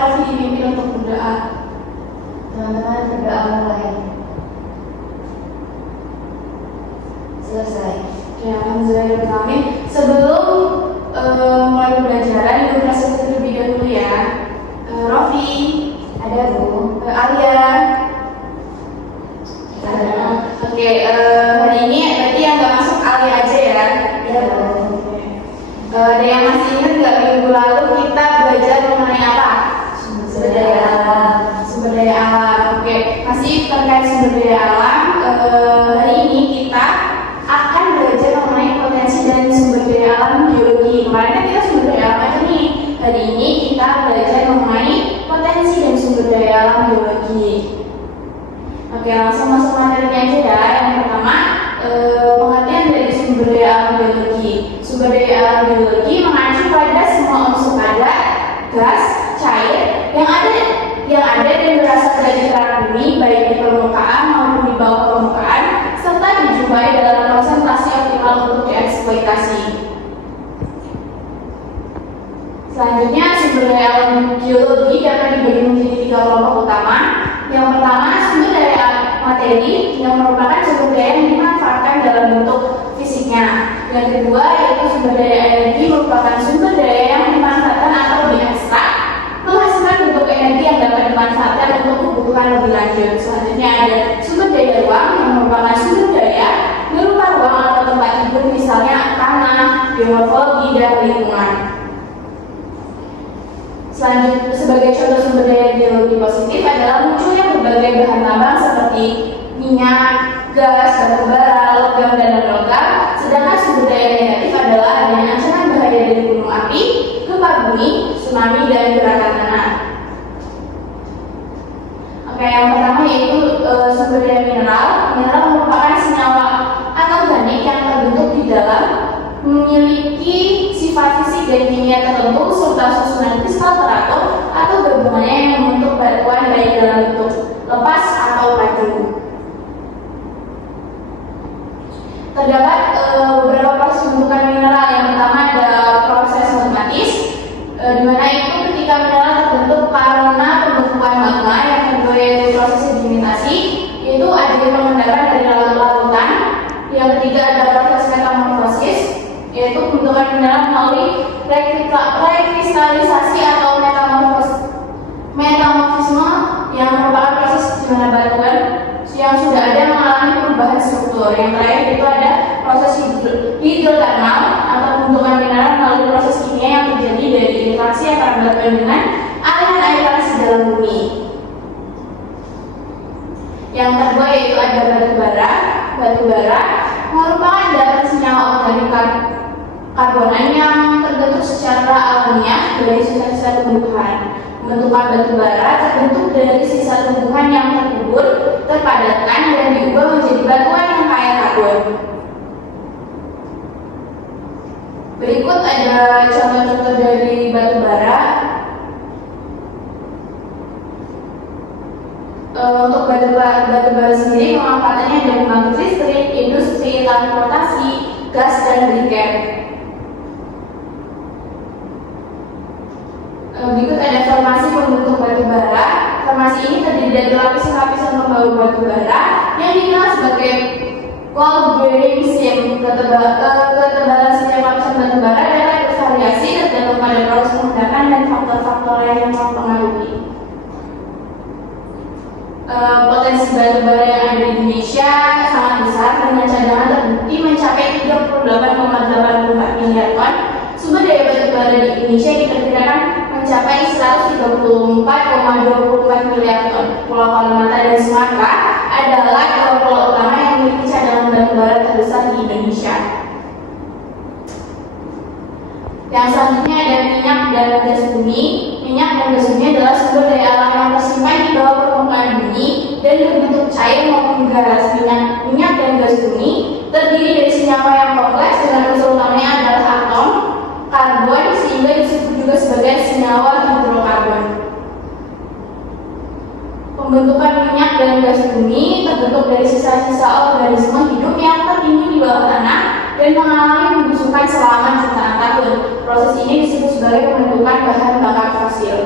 Rofi dipimpin untuk berdoa. Teman-teman berdoa mulai. Selesai. Oke, alhamdulillah. Sebelum mulai pembelajaran, ibu kasih terlebih dahulu ya. Rofi, Ada Bu. Alia. Ada. Oke, hari ini berarti yang nggak masuk Alia aja ya. Iya Bu. Ada yang masih ingat nggak minggu lalu kita belajar mengenai apa? Sumber daya alam. Sumber daya alam. Oke, masih terkait sumber daya alam. Hari ini kita akan belajar mengenai potensi dan sumber daya alam biologi. Kemarin kan kita sumber daya alam aja nih. Hari ini kita belajar mengenai potensi dan sumber daya alam biologi. Oke, langsung masuk materinya aja ya. Yang pertama, pengertian dari sumber daya alam biologi. Sumber daya alam biologi mengacu pada semua unsur padat, gas, cair yang ada dan berasal dari kerak bumi, baik di permukaan maupun di bawah permukaan, serta dijumpai dalam konsentrasi optimal untuk dieksploitasi. Selanjutnya, sumber daya alam biologi dapat dibagi menjadi 3 kelompok utama. Yang pertama, sumber daya materi yang merupakan sumber daya yang dimanfaatkan dalam bentuk fisiknya. Yang kedua, yaitu sumber daya energi merupakan sumber daya yang dimanfaatkan atau diekstrak, menghasilkan bentuk energi yang dapat dimanfaatkan untuk kebutuhan lebih lanjut. Selanjutnya ada sumber daya ruang yang merupakan sumber daya berupa ruang atau tempat hidup, misalnya tanah, geomorfologi, dan lingkungan. Selanjutnya, sebagai contoh sumber daya biologi positif adalah munculnya berbagai bahan tambang seperti minyak, gas, batu bara, logam, dan non-logam. Sedangkan sumber daya negatif adalah adanya ancaman bahaya dari gunung api, gempa bumi, tsunami, dan gerakan tanah. Oke, yang pertama yaitu sumber daya mineral. Mineral merupakan senyawa anorganik yang terbentuk di dalam, memiliki sifat fisik dan kimia tertentu serta susunan kristal teratur atau gabungannya yang membentuk batuan baik dalam bentuk lepas atau padu. Terdapat beberapa proses pembentukan mineral. Yang pertama ada proses magmatis, di mana itu ketika mineral terbentuk karena pembentukan magma. Yang kedua yaitu proses sedimentasi, yaitu adanya pengendapan dari laut-lautan. Yang ketiga ada proses metamorfosis, yaitu pembentukan mineral melalui rekristalisasi atau metamorfisme, yang merupakan proses di mana batuan yang sudah ada mengalami perubahan struktur. Yang terakhir itu ada proses hidrotermal atau pembentukan mineral melalui proses kimia yang terjadi dari interaksi antara batuan dengan aliran air panas di dalam bumi. Yang kedua yaitu ada batu bara. Batu bara merupakan daftar senyawa organik karbonan yang terbentuk secara alamiah dari sisa-sisa tumbuhan. Pembentukan batu bara terbentuk dari sisa tumbuhan yang terkubur, terpadatkan, dan diubah menjadi batuan yang kaya karbon. Berikut ada contoh-contoh dari batu bara. Untuk batu bara sendiri pemanfaatannya ada pembangkit listrik, industri, transportasi, gas, dan briket. Berikut ada formasi pembentuk batu bara. Formasi ini terdiri dari lapisan-lapisan pembaut batu bara yang dikenal sebagai cold bearing seam. Ketebalan setiap lapisan batu bara dapat bervariasi tergantung pada proses pengendapan dan faktor-faktor lain yang mempengaruhi. Potensi batu bara yang ada di Indonesia sangat besar dengan cadangan terbukti mencapai 38,84 miliar ton. Sumber daya batu bara di Indonesia diperkirakan mencapai 134,24 miliar ton. Pulau Kalimantan dan Sumatera adalah pulau utama yang memiliki cadangan batu bara terbesar di Indonesia. Yang selanjutnya ada minyak dan gas bumi. Minyak dan gas bumi adalah sumber daya alam yang tersimpan di bawah permukaan bumi dan berbentuk cair maupun gas. Minyak dan gas bumi terdiri dari senyawa yang kompleks dengan unsur utamanya adalah atom karbon, sehingga disebut juga sebagai senyawa hidrokarbon. Pembentukan minyak dan gas bumi terbentuk dari sisa-sisa organisme hidup yang tertimbun di bawah tanah dan mengalami pembusukan selama jutaan tahun. Proses ini disebut sebagai pembentukan bahan bakar fosil.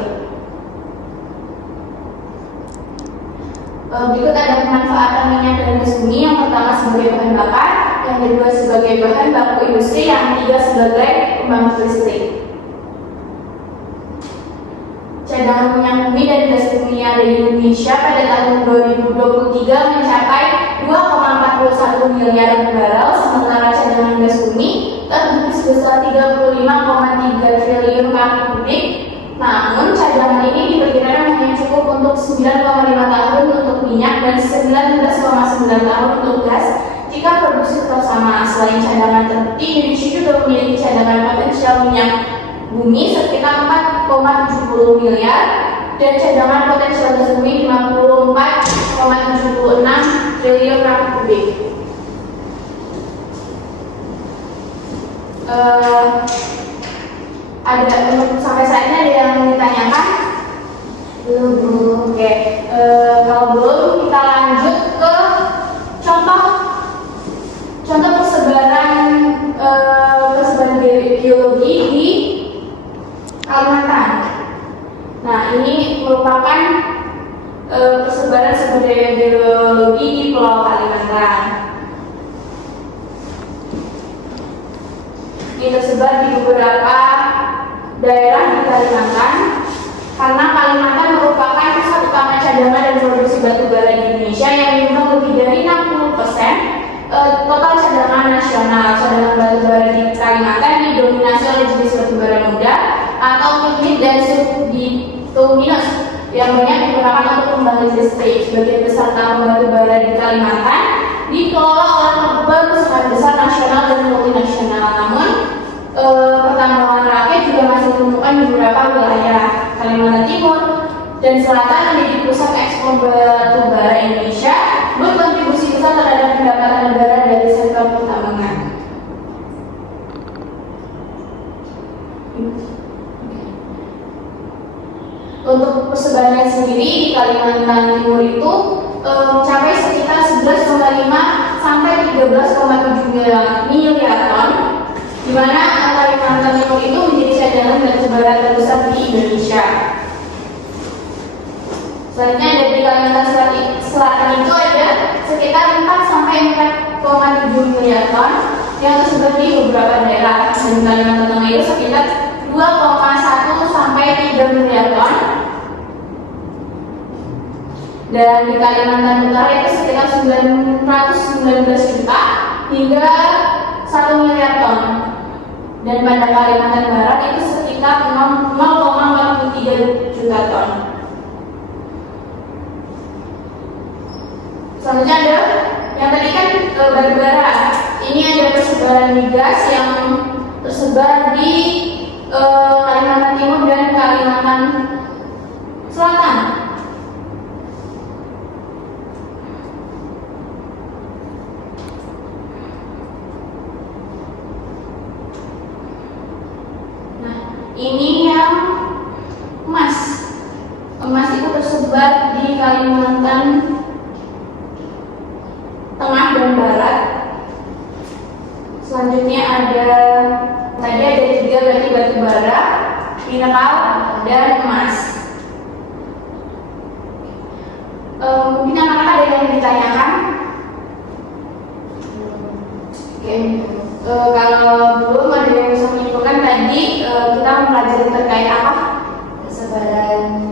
Berikut ada pemanfaatan minyak dan gas bumi. Yang pertama sebagai bahan bakar, yang kedua sebagai bahan baku industri, yang ketiga sebagai pembangkit listrik. Cadangan minyak bumi dan gas bumi yang ada di Indonesia pada tahun 2023 mencapai 2,41 miliar barel, sementara cadangan gas bumi terkumpul sebesar 35,3 triliun kaki kubik. Namun, cadangan ini diperkirakan hanya cukup untuk 9,5 tahun untuk minyak dan 19,9 tahun untuk gas jika produksi tetap sama. Selain cadangan terbukti, Indonesia juga memiliki cadangan potensial minyak bumi sekitar 4,70 miliar dan cadangan potensial gas bumi 54,76 triliun kaki kubik. Ada untuk sampai saat ini ada yang ditanyakan? Belum, Bu. Oke, kalau belum kita lanjut ke contoh persebaran geologi di Kalimantan. Nah, ini merupakan persebaran sumber daya geologi di Pulau Kalimantan. Ini tersebar di beberapa daerah di Kalimantan, karena Kalimantan merupakan pusat utama cadangan dan produksi batu bara di Indonesia yang menyumbang lebih dari 60% total cadangan nasional. Cadangan batu bara di Kalimantan didominasi oleh jenis batu bara muda atau lignit dan subbituminous yang banyak digunakan untuk pembangkit listrik. Sebagian besar tambang batu bara di Kalimantan dikelola oleh perusahaan besar nasional dan multinasional. Namun, pertambangan rakyat juga masih ditemukan di beberapa wilayah. Kalimantan Timur dan Selatan menjadi pusat ekspor batu bara Indonesia, berkontribusi besar terhadap pendapatan negara dari sektor pertambangan. Untuk persebarannya sendiri di Kalimantan Timur itu mencapai sekitar 11,5 sampai 13,7 miliar ton, di mana Kalimantan Timur itu menjadi cadangan batu bara terbesar di Indonesia. Selanjutnya ada di Kalimantan Selatan itu ada sekitar 4 sampai 4,7 miliar ton yang tersebar di beberapa daerah. Dan di Kalimantan Tengah itu sekitar 2,1 sampai 3 miliar ton. Dan di Kalimantan Utara itu sekitar 919 juta hingga 1 miliar ton. Dan pada Kalimantan Barat itu sekitar 0,43 juta ton. Selanjutnya ada yang tadi kan batu bara. Ini ada persebaran migas yang tersebar di Kalimantan Timur dan Kalimantan Selatan. Ini yang emas. Emas itu tersebar di Kalimantan Tengah dan Barat. Selanjutnya tadi ada 3 berarti batu bara, mineral, dan emas. Mungkin anak-anak ada yang ditanyakan? Oke. Kalau belum ada yang bisa menyimpulkan tadi kita mempelajari terkait apa? Persebaran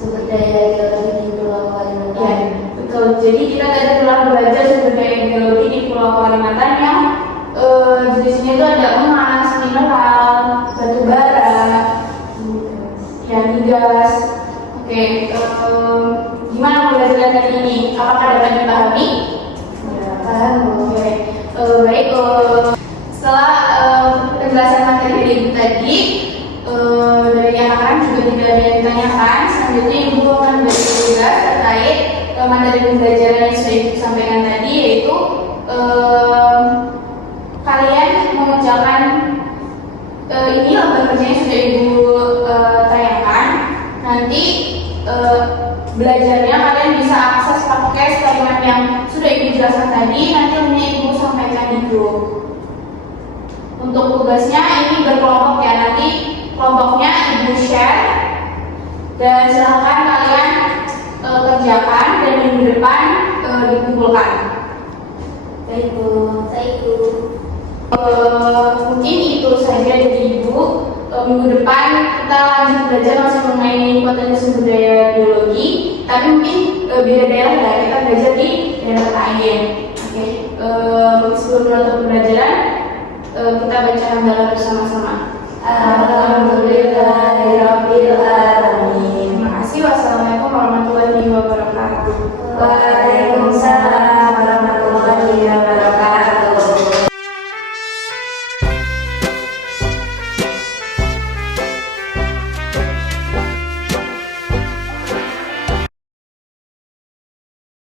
sumber daya geologi di Pulau Kalimantan. Ya, betul. Jadi kita tadi telah belajar sumber daya geologi di Pulau Kalimantan yang jenisnya itu ada emas, mineral, batu bara, ya migas. Oke, gimana pembelajaran tadi ini? Apakah dapat dipahami? Ya, paham, Bu. Oke, baik. Setelah penjelasan materi dari Ibu tadi, dari anak-anak juga tidak ada yang ditanyakan. Selanjutnya Ibu akan belajar juga terkait materi pembelajaran yang sudah Ibu sampaikan tadi, yaitu kalian mengerjakan ini lembar kerjanya sudah Ibu tayangkan. Nanti belajarnya kalian bisa akses pakai kalimat yang sudah Ibu jelaskan tadi. Nanti Ibu sampaikan di grup. Untuk tugasnya ini berkelompok ya, nanti kelompoknya Ibu share dan silakan kalian kerjakan dan minggu depan dikumpulkan. Baik Bu. Mungkin itu saja dari Ibu. Minggu depan kita lanjut belajar masih mengenai potensi sumber daya biologi, tapi mungkin beda daerah ya, kita belajar di daerah lain. Oke. Sebelum menutup pembelajaran, kita baca hamdalah bersama-sama.